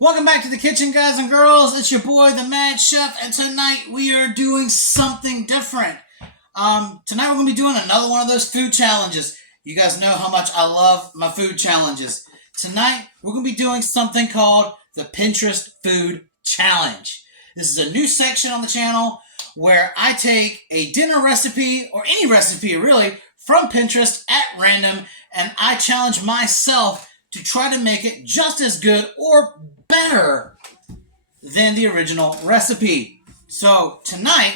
Welcome back to the kitchen, guys and girls. It's your boy, the Mad Chef, and tonight we are doing something different. Tonight we're going to be doing another one of those food challenges. You guys know how much I love my food challenges. Tonight we're going to be doing something called the Pinterest Food Challenge. This is a new section on the channel where I take a dinner recipe, or any recipe really, from Pinterest at random, and I challenge myself to try to make it just as good or better than the original recipe. So tonight,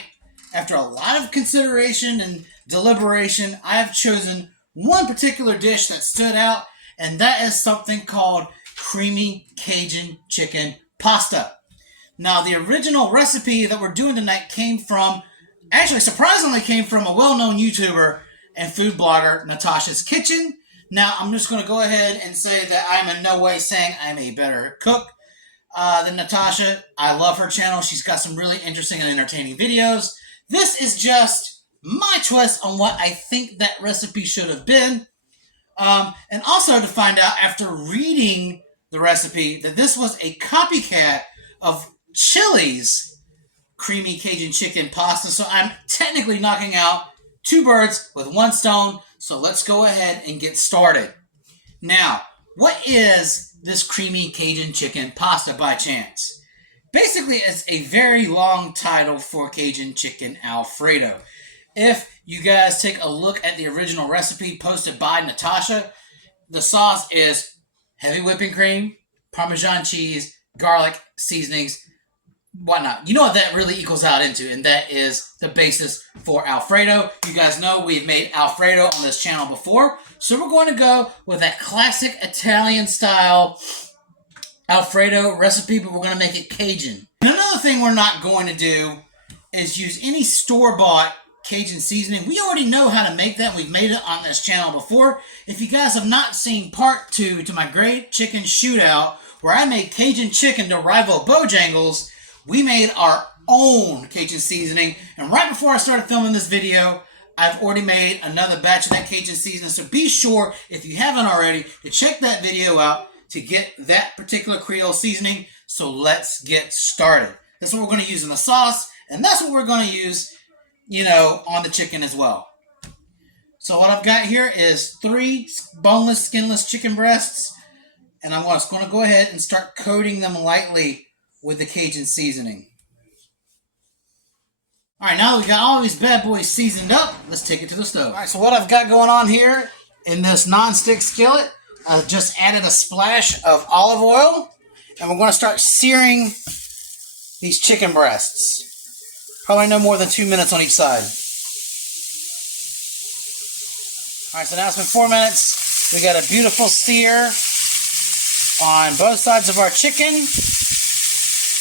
after a lot of consideration and deliberation, I have chosen one particular dish that stood out, and that is something called creamy Cajun chicken pasta. Now, the original recipe that we're doing tonight surprisingly came from a well-known YouTuber and food blogger, Natasha's Kitchen. Now, I'm just going to go ahead and say that I'm in no way saying I'm a better cook than Natasha. I love her channel. She's got some really interesting and entertaining videos. This is just my twist on what I think that recipe should have been. And also to find out, after reading the recipe, that this was a copycat of Chili's creamy Cajun chicken pasta. So I'm technically knocking out two birds with one stone. So let's go ahead and get started. Now, what is this creamy Cajun chicken pasta by chance? Basically, it's a very long title for Cajun chicken Alfredo. If you guys take a look at the original recipe posted by Natasha, the sauce is heavy whipping cream, Parmesan cheese, garlic, seasonings, whatnot. You know what that really equals out into, and that is the basis for Alfredo. You guys know we've made Alfredo on this channel before, so we're going to go with that classic Italian style Alfredo recipe, but we're going to make it Cajun. And another thing we're not going to do is use any store-bought Cajun seasoning. We already know how to make that. We've made it on this channel before. If you guys have not seen part 2 to my great chicken shootout, where I made Cajun chicken to rival Bojangles, we made our own Cajun seasoning, and right before I started filming this video, I've already made another batch of that Cajun seasoning, so be sure, if you haven't already, to check that video out to get that particular Creole seasoning. So let's get started. That's what we're going to use in the sauce, and that's what we're going to use, on the chicken as well. So what I've got here is 3 boneless, skinless chicken breasts, and I'm just going to go ahead and start coating them lightly with the Cajun seasoning. Alright, now that we've got all these bad boys seasoned up, let's take it to the stove. Alright, so what I've got going on here in this non-stick skillet, I've just added a splash of olive oil, and we're going to start searing these chicken breasts. Probably no more than 2 minutes on each side. Alright, so now it's been 4 minutes. We got a beautiful sear on both sides of our chicken.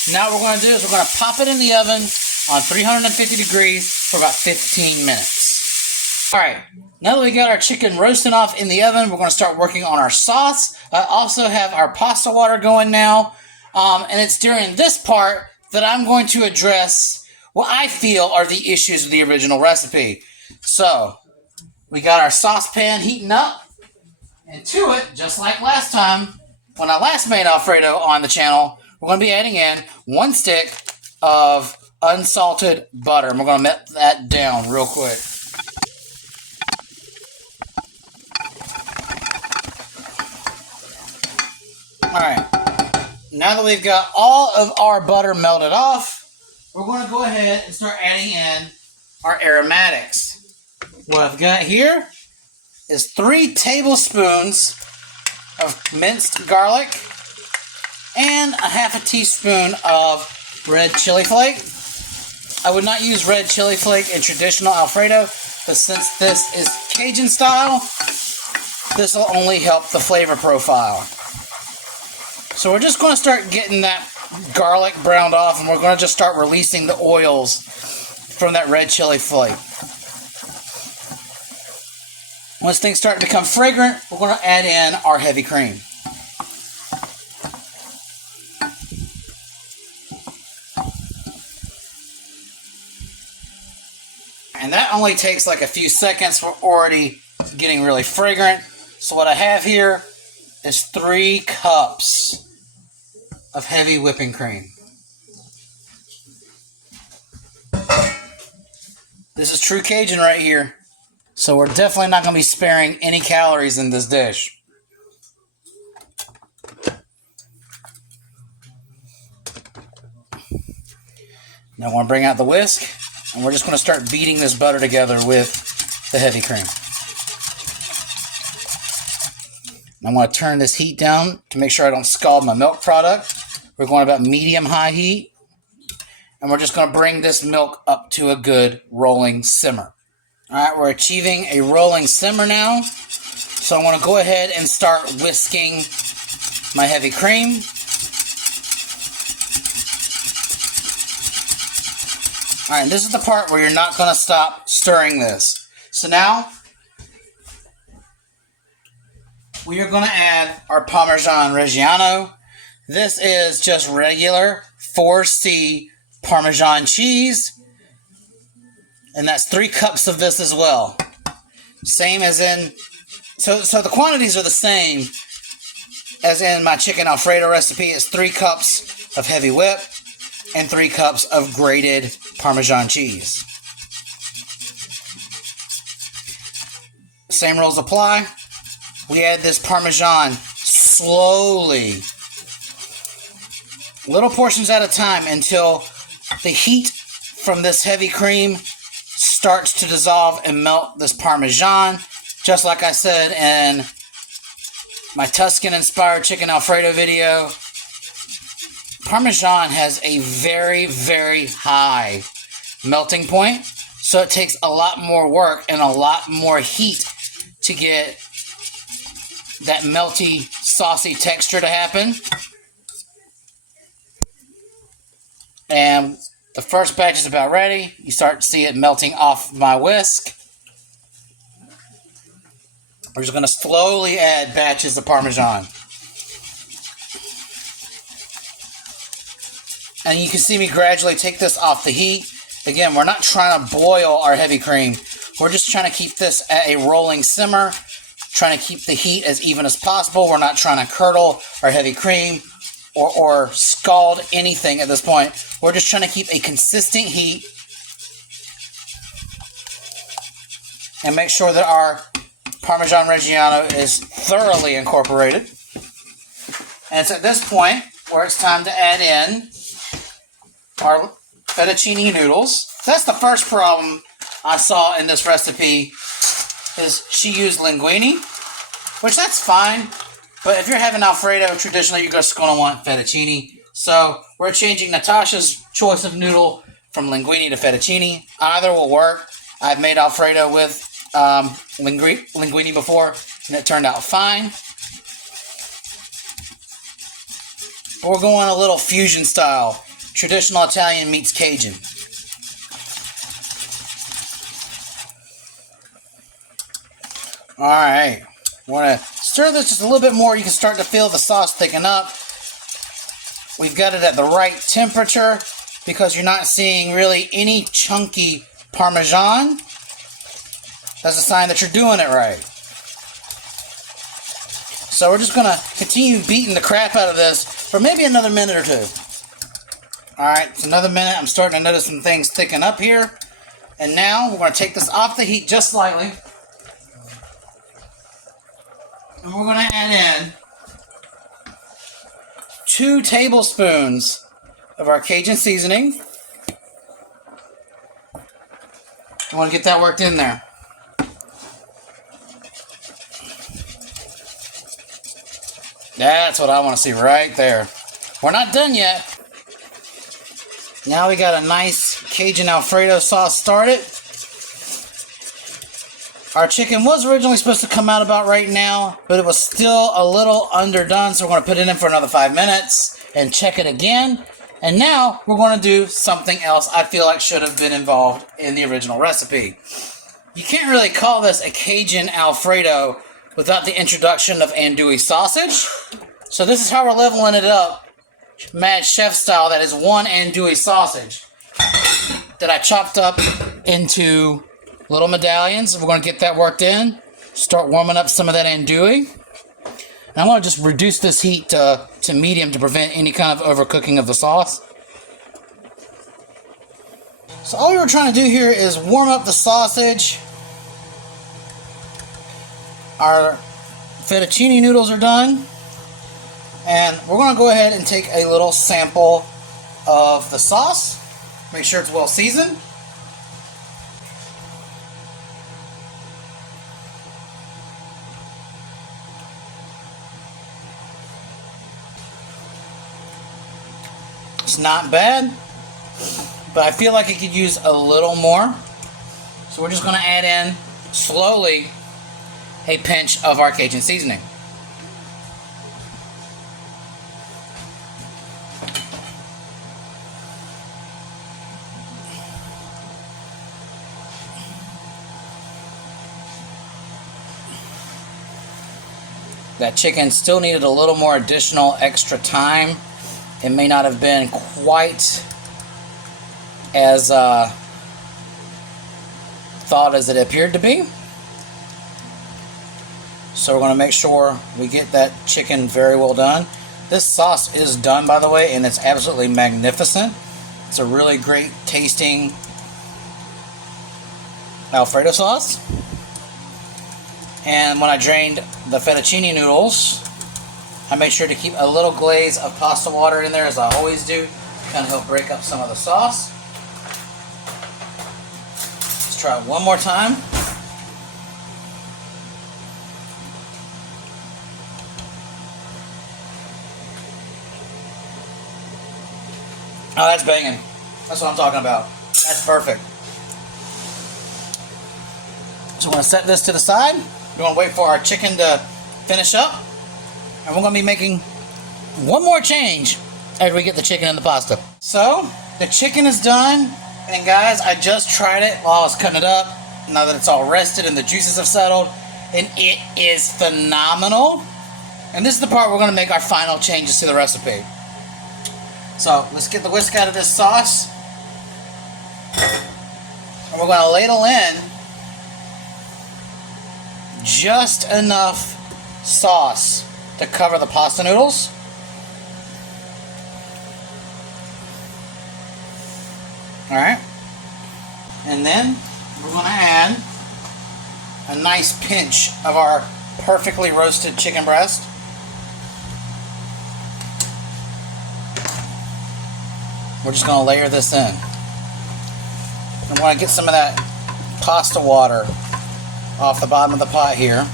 Now what we're going to do is we're going to pop it in the oven on 350 degrees for about 15 minutes. Alright, now that we got our chicken roasting off in the oven, we're going to start working on our sauce. I also have our pasta water going now, and it's during this part that I'm going to address what I feel are the issues with the original recipe. So, we got our saucepan heating up, and to it, just like last time, when I last made Alfredo on the channel, we're going to be adding in 1 stick of unsalted butter. And we're going to melt that down real quick. Alright. Now that we've got all of our butter melted off, we're going to go ahead and start adding in our aromatics. What I've got here is 3 tablespoons of minced garlic and a half a teaspoon of red chili flake. I would not use red chili flake in traditional Alfredo, but since this is Cajun style, this will only help the flavor profile. So we're just going to start getting that garlic browned off, and we're going to just start releasing the oils from that red chili flake. Once things start to become fragrant, we're going to add in our heavy cream. And that only takes like a few seconds. We're already getting really fragrant. So what I have here is 3 cups of heavy whipping cream. This is true Cajun right here. So we're definitely not going to be sparing any calories in this dish. Now I want to bring out the whisk, and we're just going to start beating this butter together with the heavy cream. I want to turn this heat down to make sure I don't scald my milk product. We're going about medium-high heat, and we're just going to bring this milk up to a good rolling simmer. All right, we're achieving a rolling simmer now, so I want to go ahead and start whisking my heavy cream. All right, and this is the part where you're not going to stop stirring this. So now, we are going to add our Parmesan Reggiano. This is just regular 4C Parmesan cheese. And that's 3 cups of this as well. Same as in... So the quantities are the same as in my chicken Alfredo recipe. It's 3 cups of heavy whip and 3 cups of grated Parmesan cheese. Same rules apply. We add this Parmesan slowly, little portions at a time, until the heat from this heavy cream starts to dissolve and melt this Parmesan. Just like I said in my Tuscan-inspired chicken Alfredo video, Parmesan has a very, very high melting point, so it takes a lot more work and a lot more heat to get that melty, saucy texture to happen. And the first batch is about ready. You start to see it melting off my whisk. We're just going to slowly add batches of Parmesan. And you can see me gradually take this off the heat. Again, we're not trying to boil our heavy cream. We're just trying to keep this at a rolling simmer, trying to keep the heat as even as possible. We're not trying to curdle our heavy cream or scald anything at this point. We're just trying to keep a consistent heat and make sure that our Parmesan Reggiano is thoroughly incorporated. And it's at this point where it's time to add in our fettuccine noodles. That's the first problem I saw in this recipe, is she used linguine, which that's fine. But if you're having Alfredo, traditionally you're just going to want fettuccine. So we're changing Natasha's choice of noodle from linguine to fettuccine. Either will work. I've made Alfredo with linguine before, and it turned out fine. But we're going a little fusion style. Traditional Italian meets Cajun. Alright. Want to stir this just a little bit more. You can start to feel the sauce thicken up. We've got it at the right temperature because you're not seeing really any chunky Parmesan. That's a sign that you're doing it right. So we're just going to continue beating the crap out of this for maybe another minute or two. Alright, it's another minute. I'm starting to notice some things thicken up here. And now we're going to take this off the heat just slightly. And we're going to add in 2 tablespoons of our Cajun seasoning. I want to get that worked in there. That's what I want to see right there. We're not done yet. Now we got a nice Cajun Alfredo sauce started. Our chicken was originally supposed to come out about right now, but it was still a little underdone, so we're going to put it in for another 5 minutes and check it again. And now we're going to do something else I feel like should have been involved in the original recipe. You can't really call this a Cajun Alfredo without the introduction of andouille sausage. So this is how we're leveling it up, Mad Chef style. That is 1 andouille sausage that I chopped up into little medallions. We're going to get that worked in. Start warming up some of that andouille. And I'm going to just reduce this heat to medium to prevent any kind of overcooking of the sauce. So all we were trying to do here is warm up the sausage. Our fettuccine noodles are done. And we're going to go ahead and take a little sample of the sauce. Make sure it's well seasoned. It's not bad, but I feel like it could use a little more. So we're just going to add in slowly a pinch of our Cajun seasoning. That chicken still needed a little more additional extra time. It may not have been quite as thawed as it appeared to be. So we're going to make sure we get that chicken very well done. This sauce is done, by the way, and it's absolutely magnificent. It's a really great tasting Alfredo sauce. And when I drained the fettuccine noodles, I made sure to keep a little glaze of pasta water in there, as I always do, to kind of help break up some of the sauce. Let's try it one more time. Oh, that's banging. That's what I'm talking about. That's perfect. So we're going to set this to the side. We're going to wait for our chicken to finish up. And we're going to be making one more change after we get the chicken and the pasta. So, the chicken is done. And guys, I just tried it while I was cutting it up. Now that it's all rested and the juices have settled. And it is phenomenal. And this is the part we're going to make our final changes to the recipe. So, let's get the whisk out of this sauce. And we're going to ladle in just enough sauce to cover the pasta noodles. Alright. And then we're going to add a nice pinch of our perfectly roasted chicken breast. We're just going to layer this in. I'm going to get some of that pasta water off the bottom of the pot here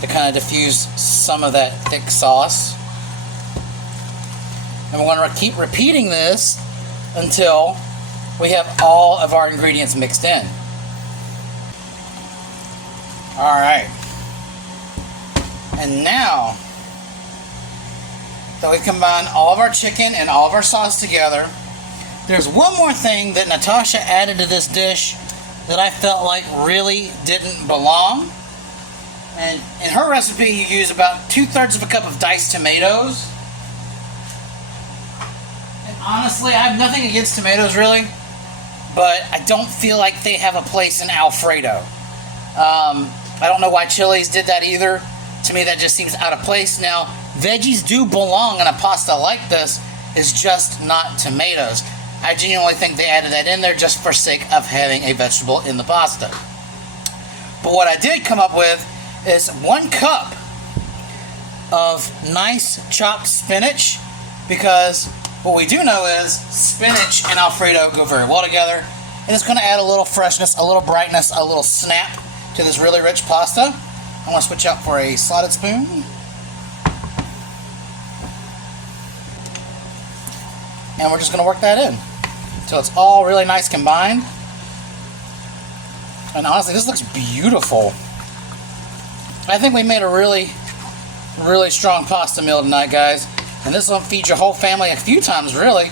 to kind of diffuse some of that thick sauce. And we're going to keep repeating this until we have all of our ingredients mixed in. Alright. And now that we combine all of our chicken and all of our sauce together, there's one more thing that Natasha added to this dish that I felt like really didn't belong. And in her recipe, you use about 2/3 of a cup of diced tomatoes. And honestly, I have nothing against tomatoes, really, but I don't feel like they have a place in Alfredo. I don't know why Chili's did that either. To me, that just seems out of place. Now, veggies do belong in a pasta like this. It's just not tomatoes. I genuinely think they added that in there just for sake of having a vegetable in the pasta. But what I did come up with is 1 cup of nice chopped spinach, because what we do know is spinach and Alfredo go very well together, and it's going to add a little freshness, a little brightness, a little snap to this really rich pasta. I'm going to switch out for a slotted spoon. And we're just going to work that in until it's all really nice combined. And honestly, this looks beautiful. I think we made a really, really strong pasta meal tonight, guys. And this will feed your whole family a few times, really.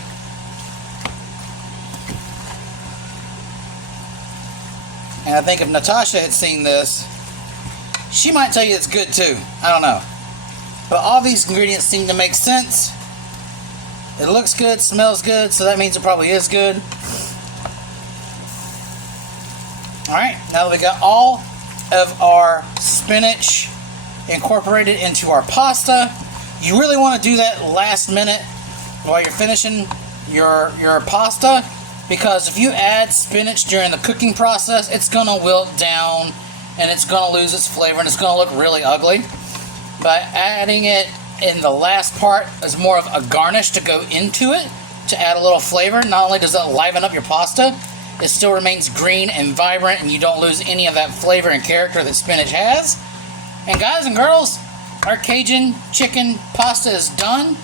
And I think if Natasha had seen this, she might tell you it's good too. I don't know. But all these ingredients seem to make sense. It looks good, smells good, so that means it probably is good. Alright, now that we got all of our spinach incorporate it into our pasta. You really want to do that last minute while you're finishing your pasta, because if you add spinach during the cooking process, it's going to wilt down and it's going to lose its flavor and it's going to look really ugly. By adding it in the last part as more of a garnish to go into it, to add a little flavor, not only does that liven up your pasta, it still remains green and vibrant and you don't lose any of that flavor and character that spinach has. And guys and girls, our Cajun chicken pasta is done.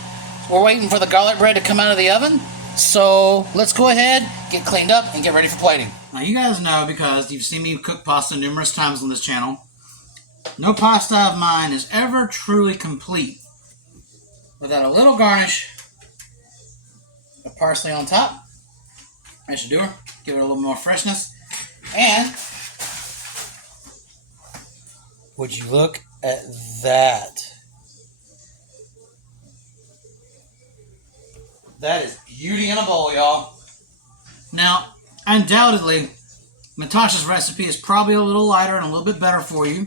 We're waiting for the garlic bread to come out of the oven. So let's go ahead, get cleaned up, and get ready for plating. Now you guys know, because you've seen me cook pasta numerous times on this channel, no pasta of mine is ever truly complete without a little garnish of parsley on top. That should do her. Give it a little more freshness. And would you look at that? That is beauty in a bowl, y'all. Now, undoubtedly, Natasha's recipe is probably a little lighter and a little bit better for you.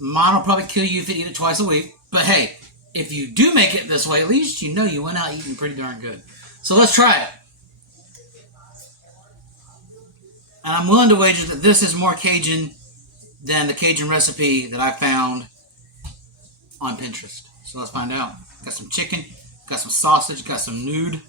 Mine will probably kill you if you eat it twice a week. But hey, if you do make it this way, at least you know you went out eating pretty darn good. So let's try it. And I'm willing to wager that this is more Cajun than the Cajun recipe that I found on Pinterest. So let's find out. Got some chicken, got some sausage, got some nude.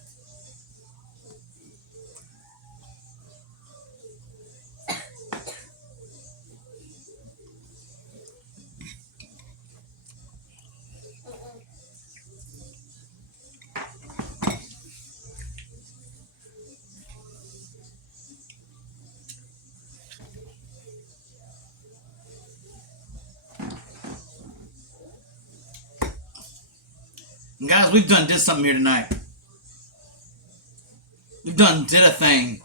And guys, we've did something here tonight. Did a thing.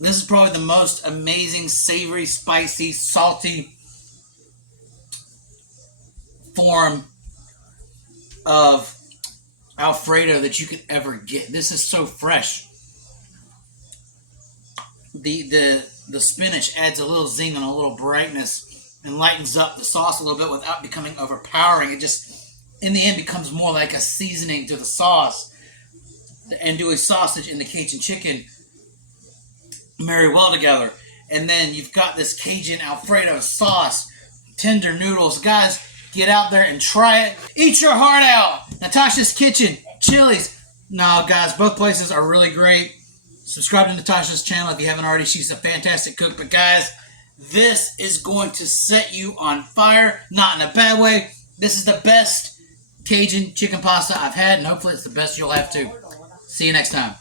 This is probably the most amazing, savory, spicy, salty form of Alfredo that you could ever get. This is so fresh. The spinach adds a little zing and a little brightness and lightens up the sauce a little bit without becoming overpowering. It just, in the end, becomes more like a seasoning to the sauce. The andouille sausage and the Cajun chicken marry well together. And then you've got this Cajun Alfredo sauce, tender noodles. Guys, get out there and try it. Eat your heart out. Natasha's Kitchen, Chili's. No, guys, both places are really great. Subscribe to Natasha's channel if you haven't already. She's a fantastic cook. But guys, this is going to set you on fire. Not in a bad way. This is the best Cajun chicken pasta I've had, and hopefully it's the best you'll have too. See you next time.